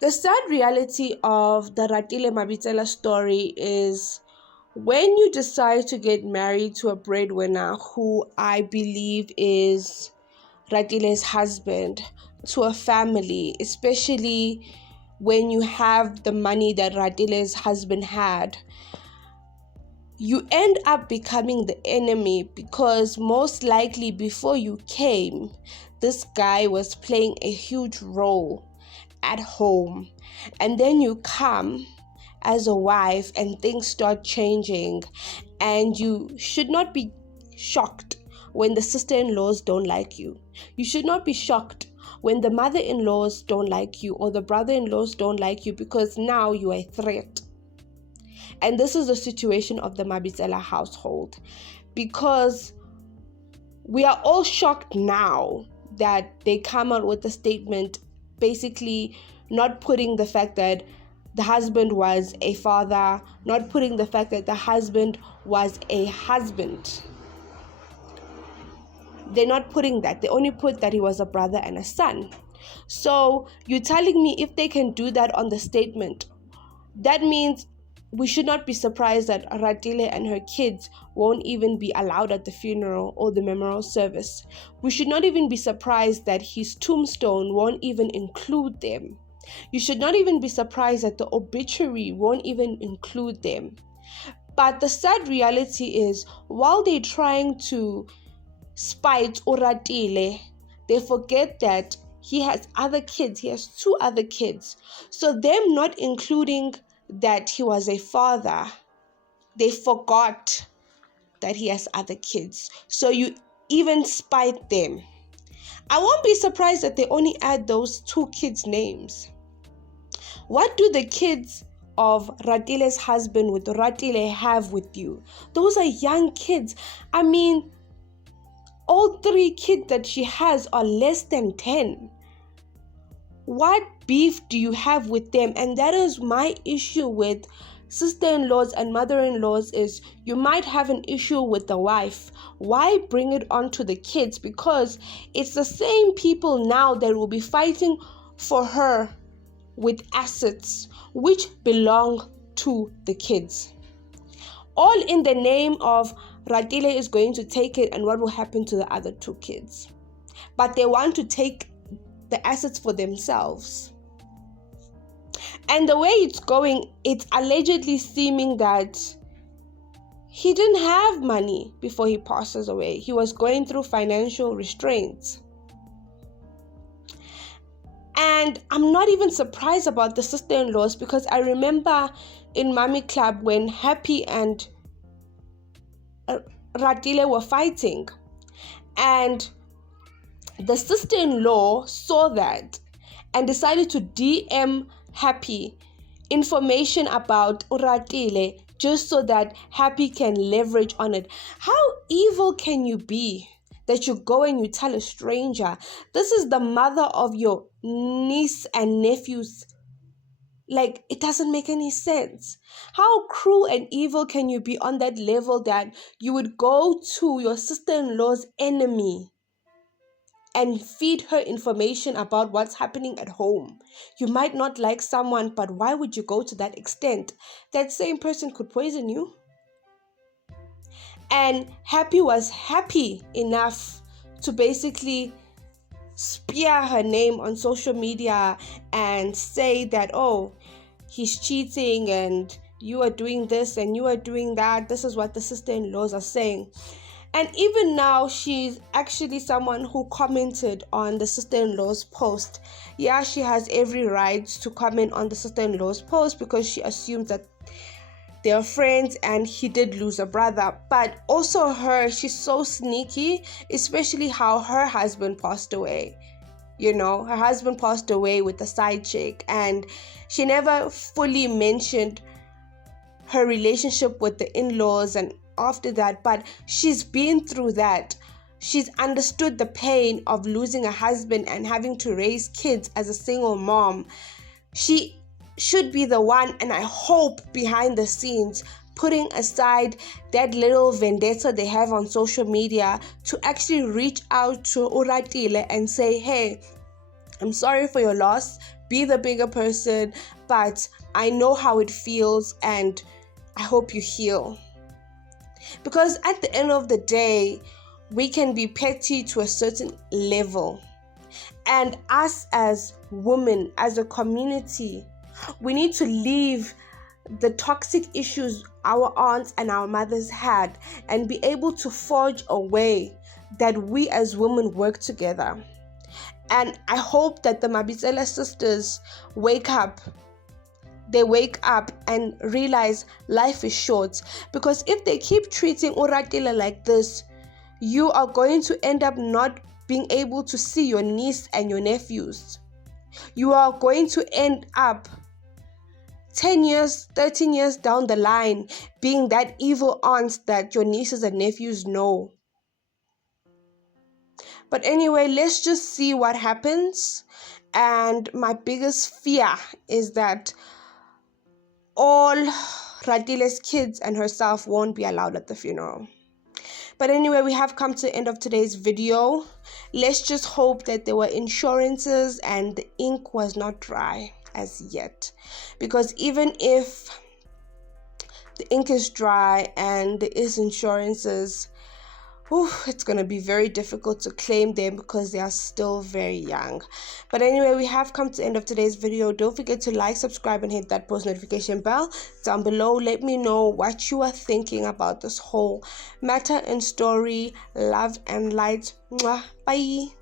The sad reality of the Ratile Mabitsela story is when you decide to get married to a breadwinner who I believe is Ratile's husband, to a family, especially when you have the money that Ratile's husband had, you end up becoming the enemy because most likely before you came, this guy was playing a huge role at home. And then you come as a wife and things start changing, and you should not be shocked when the sister-in-laws don't like you. You should not be shocked when the mother-in-laws don't like you or the brother-in-laws don't like you, because now you are a threat. And this is the situation of the Mabitsela household, because we are all shocked now that they come out with a statement basically not putting the fact that the husband was a father, not putting the fact that the husband was a husband. They're not putting that. They only put that he was a brother and a son. So you're telling me if they can do that on the statement, that means we should not be surprised that Ratile and her kids won't even be allowed at the funeral or the memorial service. We should not even be surprised that his tombstone won't even include them. You should not even be surprised that the obituary won't even include them. But the sad reality is, while they're trying to spite Ratile, they forget that he has other kids. He has 2 other kids. So them not including that he was a father, they forgot that he has other kids. So you even spite them. I won't be surprised that they only add those 2 kids' names. What do the kids of Ratile's husband with Ratile have with you? Those are young kids. I mean, all 3 kids that she has are less than 10. What beef do you have with them? And that is my issue with sister-in-laws and mother-in-laws, is you might have an issue with the wife. Why bring it on to the kids? Because it's the same people now that will be fighting for her with assets which belong to the kids. All in the name of Ratile is going to take it, and what will happen to the other 2 kids? But they want to take the assets for themselves. And the way it's going, it's allegedly seeming that he didn't have money before he passes away. He was going through financial restraints. And I'm not even surprised about the sister-in-laws, because I remember in Mommy Club when Happy and Ratile were fighting, and the sister-in-law saw that and decided to DM Happy information about Ratile just so that Happy can leverage on it. How evil can you be that you go and you tell a stranger? This is the mother of your niece and nephews. Like, it doesn't make any sense. How cruel and evil can you be on that level that you would go to your sister-in-law's enemy and feed her information about what's happening at home? You might not like someone, but why would you go to that extent? That same person could poison you. And Happy was happy enough to basically spear her name on social media and say that, oh, he's cheating and you are doing this and you are doing that. This is what the sister-in-laws are saying. And even now, she's actually someone who commented on the sister-in-law's post. Yeah, she has every right to comment on the sister-in-law's post because she assumes that they're friends and he did lose a brother. But also she's so sneaky, especially how her husband passed away. You know, her husband passed away with a side chick, and she never fully mentioned her relationship with the in-laws and after that, but she's been through that. She's understood the pain of losing a husband and having to raise kids as a single mom. She should be the one, and I hope behind the scenes, putting aside that little vendetta they have on social media to actually reach out to Ratile and say, hey, I'm sorry for your loss. be the bigger person, but I know how it feels and I hope you heal. Because at the end of the day, we can be petty to a certain level. And us as women, as a community, we need to leave the toxic issues our aunts and our mothers had and be able to forge a way that we as women work together. And I hope that the Mabitsela sisters wake up. They wake up and realize life is short. Because if they keep treating Ratile like this, you are going to end up not being able to see your niece and your nephews. You are going to end up 10 years, 13 years down the line being that evil aunt that your nieces and nephews know. But anyway, let's just see what happens. And my biggest fear is that all Ratile's kids and herself won't be allowed at the funeral. But anyway, we have come to the end of today's video. Let's just hope that there were insurances and the ink was not dry as yet. Because even if the ink is dry and there is insurances, it's going to be very difficult to claim them because they are still very young. But anyway, we have come to the end of today's video. Don't forget to like, subscribe, and hit that post notification bell down below. Let me know what you are thinking about this whole matter and story. Love and light. Mwah. Bye.